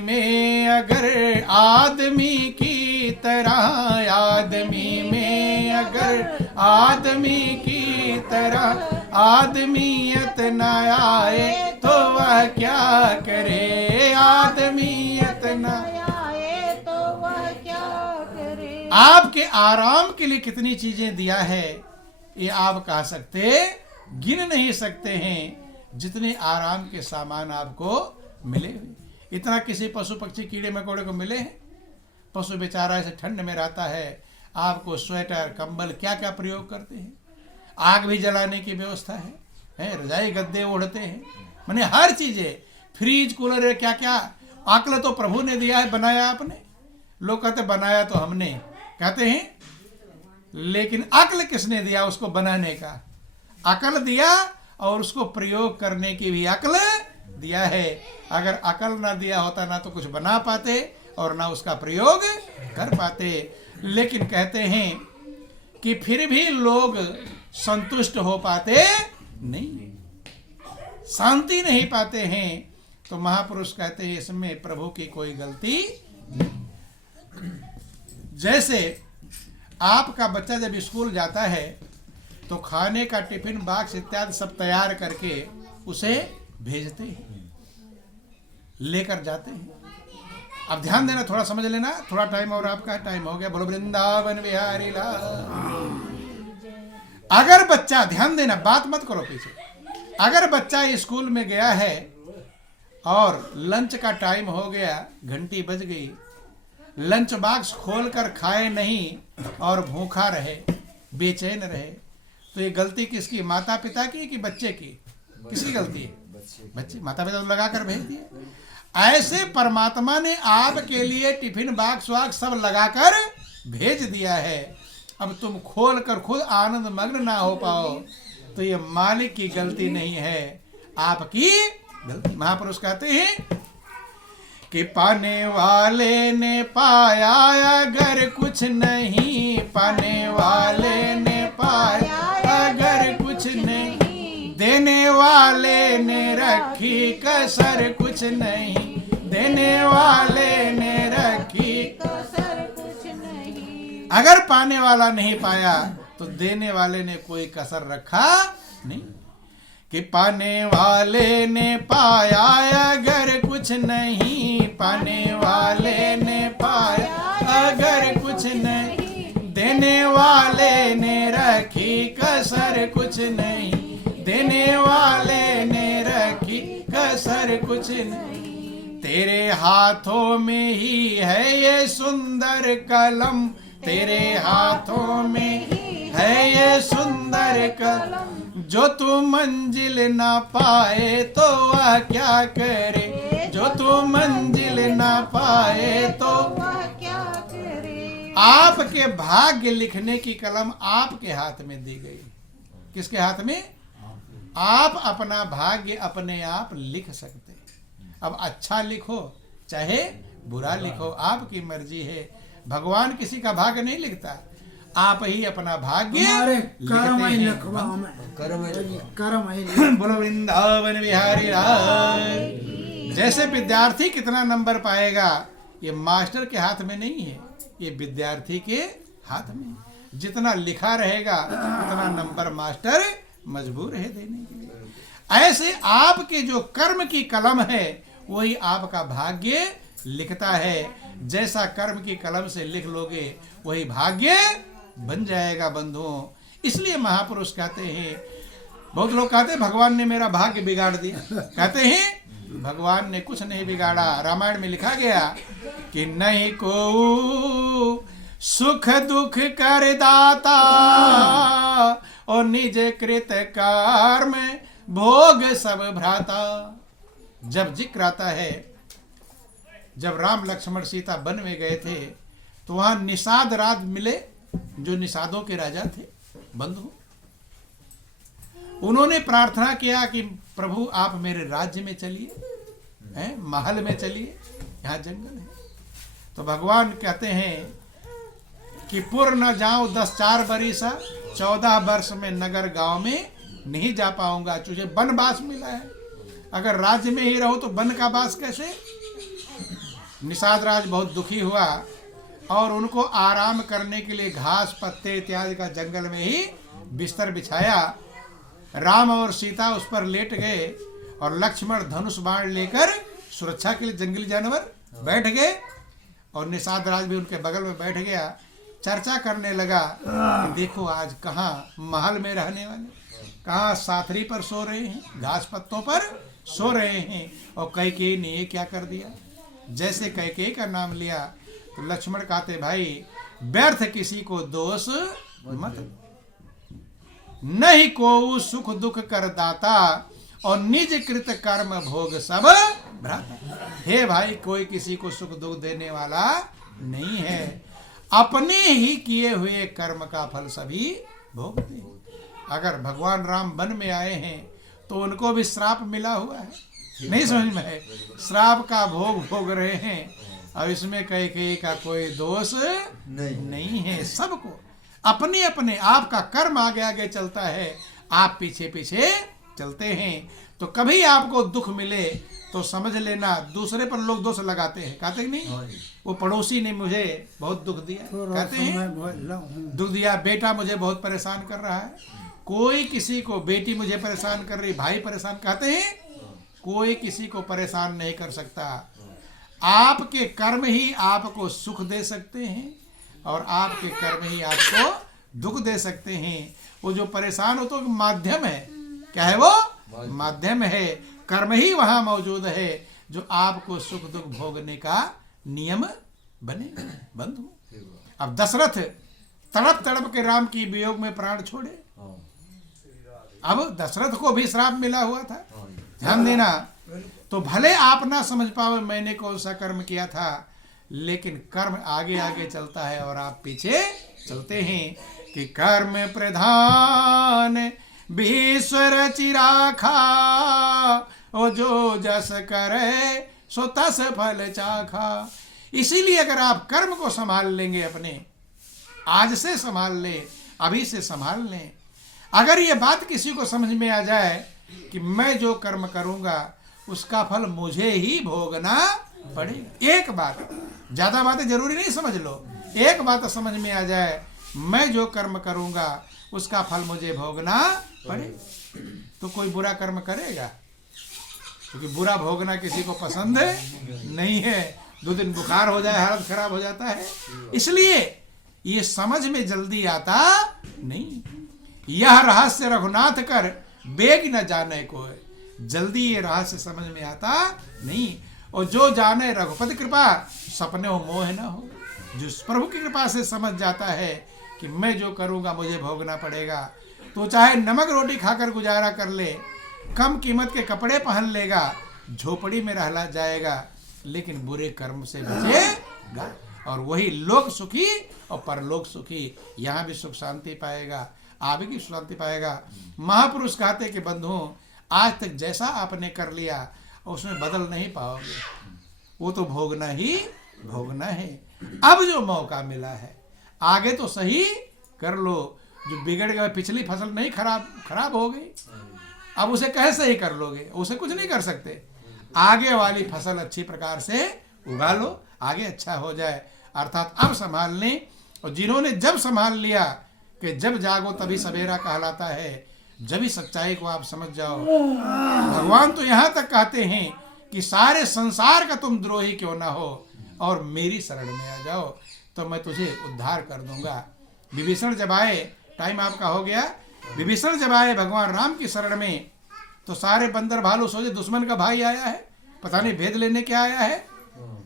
में अगर आदमी की तरह, आदमी में अगर आदमी की तरह आदमियत न आए तो वह क्या करे, आदमियत न आए तो वह क्या करे। आपके आराम के लिए कितनी चीजें दिया है ये आप कह सकते, गिन नहीं सकते हैं जितने आराम के सामान आपको मिले हुए। इतना किसी पशु पक्षी कीड़े मकोड़े को मिले हैं? पशु बेचारा ऐसे ठंड में रहता है, आपको स्वेटर कंबल क्या क्या प्रयोग करते हैं, आग भी जलाने की व्यवस्था है, रजाई गद्दे ओढ़ते हैं, माने हर चीजें, फ्रिज कूलर क्या क्या। अक्ल तो प्रभु ने दिया है, बनाया आपने। लोग कहते बनाया तो हमने, कहते हैं, लेकिन अक्ल किसने दिया उसको बनाने का? अकल दिया और उसको प्रयोग करने की भी अक्ल दिया है। अगर अकल ना दिया होता ना तो कुछ बना पाते और ना उसका प्रयोग कर पाते। लेकिन कहते हैं कि फिर भी लोग संतुष्ट हो पाते नहीं, शांति नहीं पाते हैं। तो महापुरुष कहते हैं इसमें प्रभु की कोई गलती नहीं। जैसे आपका बच्चा जब स्कूल जाता है तो खाने का टिफिन बॉक्स इत्यादि सब तैयार करके उसे भेजते हैं, लेकर जाते हैं। अब ध्यान देना, थोड़ा समझ लेना, थोड़ा टाइम और आपका टाइम हो गया। बोलो वृंदावन बिहारी लाल। अगर बच्चा, ध्यान देना, बात मत करो पीछे, अगर बच्चा स्कूल में गया है और लंच का टाइम हो गया, घंटी बज गई, लंच बॉक्स खोलकर खाए नहीं और भूखा रहे, बेचैन रहे, तो ये गलती किसकी? माता पिता की कि बच्चे की? किसकी गलती है? बच्चे। माता पिता तो लगा कर भेज दिए। ऐसे परमात्मा ने आपके लिए टिफिन बॉक्स वाक्स सब लगाकर भेज दिया है। अब तुम खोल कर खुद आनंद मग्न ना हो पाओ तो ये मालिक की गलती नहीं है, आपकी गलती। महापुरुष कहते हैं कि पाने वाले ने पाया अगर कुछ नहीं, पाने वाले ने पाया अगर कुछ नहीं, देने वाले ने रखी कसर कुछ नहीं, देने वाले ने रखी कसर कुछ नहीं। अगर पाने वाला नहीं पाया तो देने वाले ने कोई कसर रखा नहीं। कि पाने वाले ने पाया अगर कुछ नहीं, पाने वाले ने पाया अगर कुछ नहीं, देने वाले ने रखी कसर कुछ नहीं, देने वाले ने रखी कसर कुछ नहीं। तेरे हाथों में ही है ये सुंदर कलम, तेरे हाथों में है ये सुंदर कलम, जो तू मंजिल ना पाए तो वह क्या करे, जो तू मंजिल ना पाए तो वह क्या करे। आपके भाग्य लिखने की कलम आपके हाथ में दी गई। किसके हाथ में? आप अपना भाग्य अपने आप लिख सकते। अब अच्छा लिखो चाहे बुरा लिखो, आपकी मर्जी है। भगवान किसी का भाग्य नहीं लिखता, आप ही अपना भाग्य बोलो वृंदावन बिहारी लाल। जैसे विद्यार्थी कितना नंबर पाएगा ये मास्टर के हाथ में नहीं है, ये विद्यार्थी के हाथ में। जितना लिखा रहेगा उतना नंबर मास्टर मजबूर है देने के लिए। ऐसे आपके जो कर्म की कलम है वही आपका भाग्य लिखता है। जैसा कर्म की कलम से लिख लोगे वही भाग्य बन जाएगा बंधुओं। इसलिए महापुरुष कहते हैं, बहुत लोग कहते हैं भगवान ने मेरा भाग्य बिगाड़ दिया। कहते हैं भगवान ने कुछ नहीं बिगाड़ा। रामायण में लिखा गया कि नहीं को सुख दुख कर दाता और निज कृत कर्म भोग सब भ्राता। जब जिक्र आता है, जब राम लक्ष्मण सीता वन में गए थे तो वहां निषाद राज मिले, जो निषादों के राजा थे बंधु। उन्होंने प्रार्थना किया कि प्रभु आप मेरे राज्य में चलिए, महल में चलिए, यहाँ जंगल है। तो भगवान कहते हैं कि पुर न जाऊं 10-4 बरिसा, 14 वर्ष में नगर गांव में नहीं जा पाऊंगा, तुझे वनवास मिला है। अगर राज्य में ही रहो तो वन का वास कैसे? निषाद राज बहुत दुखी हुआ और उनको आराम करने के लिए घास पत्ते इत्यादि का जंगल में ही बिस्तर बिछाया। राम और सीता उस पर लेट गए और लक्ष्मण धनुष बाण लेकर सुरक्षा के लिए जंगली जानवर बैठ गए और निषाद राज भी उनके बगल में बैठ गया। चर्चा करने लगा कि देखो आज कहाँ महल में रहने वाले, कहाँ साथरी पर सो रहे हैं, घास पत्तों पर सो रहे हैं, और कैकेयी ने ये क्या कर दिया। जैसे कैकेयी का नाम लिया तो लक्ष्मण कहते भाई व्यर्थ किसी को दोष मत, नहीं को सुख दुख कर दाता और निज कृत कर्म भोग सब भ्राता। हे भाई कोई किसी को सुख दुख देने वाला नहीं है, अपने ही किए हुए कर्म का फल सभी भोगते हैं। अगर भगवान राम वन में आए हैं तो उनको भी श्राप मिला हुआ है, नहीं समझ में है, श्राप का भोग भोग रहे हैं। अब इसमें कैकेयी का कोई दोष नहीं है। सबको अपने अपने आपका कर्म आगे आगे चलता है, आप पीछे पीछे चलते हैं। तो कभी आपको दुख मिले तो समझ लेना दूसरे पर लोग दोष लगाते हैं, कहते नहीं वो पड़ोसी ने मुझे बहुत दुख दिया, कहते हैं दुख दिया, बेटा मुझे बहुत परेशान कर रहा है, कोई किसी को, बेटी मुझे परेशान कर रही, भाई परेशान, कहते हैं कोई किसी को परेशान नहीं कर सकता। आपके कर्म ही आपको सुख दे सकते हैं और आपके कर्म ही आपको दुख दे सकते हैं। वो जो परेशान हो तो माध्यम है, क्या है वो? माध्यम है। कर्म ही वहां मौजूद है जो आपको सुख दुख भोगने का नियम बने। बंधु अब दशरथ तड़प तड़प के राम की वियोग में प्राण छोड़े। अब दशरथ को भी श्राप मिला हुआ था, ध्यान देना। तो भले आप ना समझ पाओ मैंने कौन सा कर्म किया था, लेकिन कर्म आगे आगे चलता है और आप पीछे चलते हैं। कि कर्म प्रधान विश्वर चिराखा, ओ जो जस करे सो तस फल चाखा। इसीलिए अगर आप कर्म को संभाल लेंगे, अपने आज से संभाल लें, अभी से संभाल लें। अगर ये बात किसी को समझ में आ जाए कि मैं जो कर्म करूंगा उसका फल मुझे ही भोगना पड़ेगा, एक बात, ज्यादा बातें जरूरी नहीं समझ लो, एक बात समझ में आ जाए, मैं जो कर्म करूंगा उसका फल मुझे भोगना पड़ेगा, तो कोई बुरा कर्म करेगा, क्योंकि बुरा भोगना किसी को पसंद नहीं है। 2 दिन बुखार हो जाए हालत खराब हो जाता है, इसलिए ये समझ में जल्दी आता नहीं। यह रहस्य रघुनाथ कर बेग न जाने को है, जल्दी ये रहस्य समझ में आता नहीं। और जो जाने रघुपति कृपा सपने हो मोह न हो, जो प्रभु की कृपा से समझ जाता है कि मैं जो करूंगा मुझे भोगना पड़ेगा, तो चाहे नमक रोटी खाकर गुजारा कर ले, कम कीमत के कपड़े पहन लेगा, झोपड़ी में रहला जाएगा, लेकिन बुरे कर्म से बचेगा। और वही लोक सुखी और परलोक सुखी, यहाँ भी सुख शांति पाएगा, आगे की शांति पाएगा। महापुरुष कहते कि बंधुओं आज तक जैसा आपने कर लिया उसमें बदल नहीं पाओगे, वो तो भोगना ही भोगना है। अब जो मौका मिला है आगे तो सही कर लो, जो बिगड़ गया, पिछली फसल नहीं खराब हो गई, अब उसे कैसे सही कर लोगे, उसे कुछ नहीं कर सकते। आगे वाली फसल अच्छी प्रकार से उगा लो, आगे अच्छा हो जाए, अर्थात अब संभाल लें। और जिन्होंने जब संभाल लिया कि जब जागो तभी सवेरा कहलाता है, जब ही सच्चाई को आप समझ जाओ। भगवान तो यहाँ तक कहते हैं कि सारे संसार का तुम द्रोही क्यों ना हो और मेरी शरण में आ जाओ तो मैं तुझे उद्धार कर दूंगा। विभीषण जब आए, टाइम आपका हो गया, विभीषण जब आए भगवान राम की शरण में तो सारे बंदर भालू सोचे दुश्मन का भाई आया है, पता नहीं भेद लेने क्या आया है।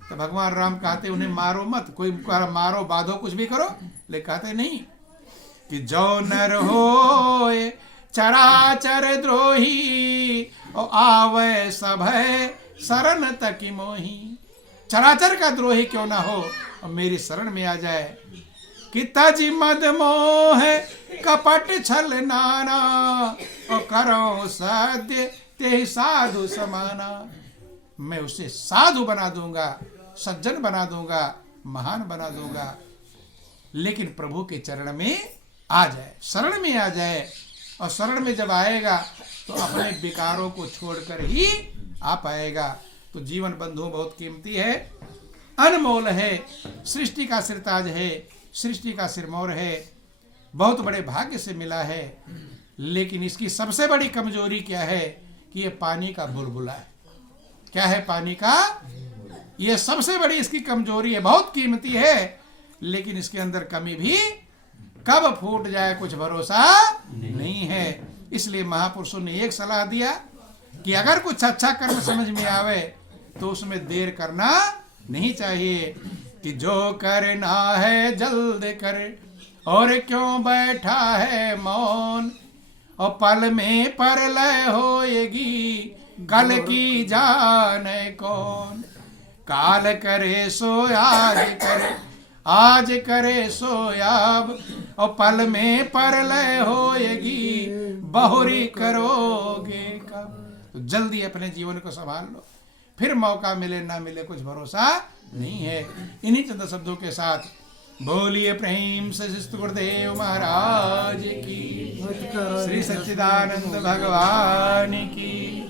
तो भगवान राम कहते उन्हें मारो मत, कोई मारो बांधो कुछ भी करो, लेकिन कहते नहीं कि जो नर होए चराचर द्रोही और आवे सभय शरण तक मोही। चराचर का द्रोही क्यों ना हो और मेरी शरण में आ जाए। कि तज मद मोह कपट छल नाना और करो सत्य ते साधु समाना। मैं उसे साधु बना दूंगा, सज्जन बना दूंगा, महान बना दूंगा, लेकिन प्रभु के चरण में आ जाए, शरण में आ जाए। और शरण में जब आएगा तो अपने विकारों को छोड़कर ही आ पाएगा। तो जीवन बंधु बहुत कीमती है, अनमोल है, सृष्टि का सिरताज है, सृष्टि का सिरमौर है, बहुत बड़े भाग्य से मिला है। लेकिन इसकी सबसे बड़ी कमजोरी क्या है कि ये पानी का बुलबुला है। क्या है? पानी का, ये सबसे बड़ी इसकी कमजोरी है। बहुत कीमती है लेकिन इसके अंदर कमी भी कब फूट जाए कुछ भरोसा नहीं है। इसलिए महापुरुषों ने एक सलाह दिया कि अगर कुछ अच्छा कर्म समझ में आवे तो उसमें देर करना नहीं चाहिए, कि जो करना है जल्द कर और क्यों बैठा है मौन, और पल में परलय होएगी कल की जाने कौन। काल करे सो आज करे, आज करे सो अब, और पल में परलय होएगी बहुरी करोगे कब। तो जल्दी अपने जीवन को संभाल लो, फिर मौका मिले ना मिले कुछ भरोसा नहीं है। इन्हीं चंद शब्दों के साथ बोलिए प्रेम से शिष्ट गुरुदेव महाराज की, श्री सच्चिदानंद भगवान की।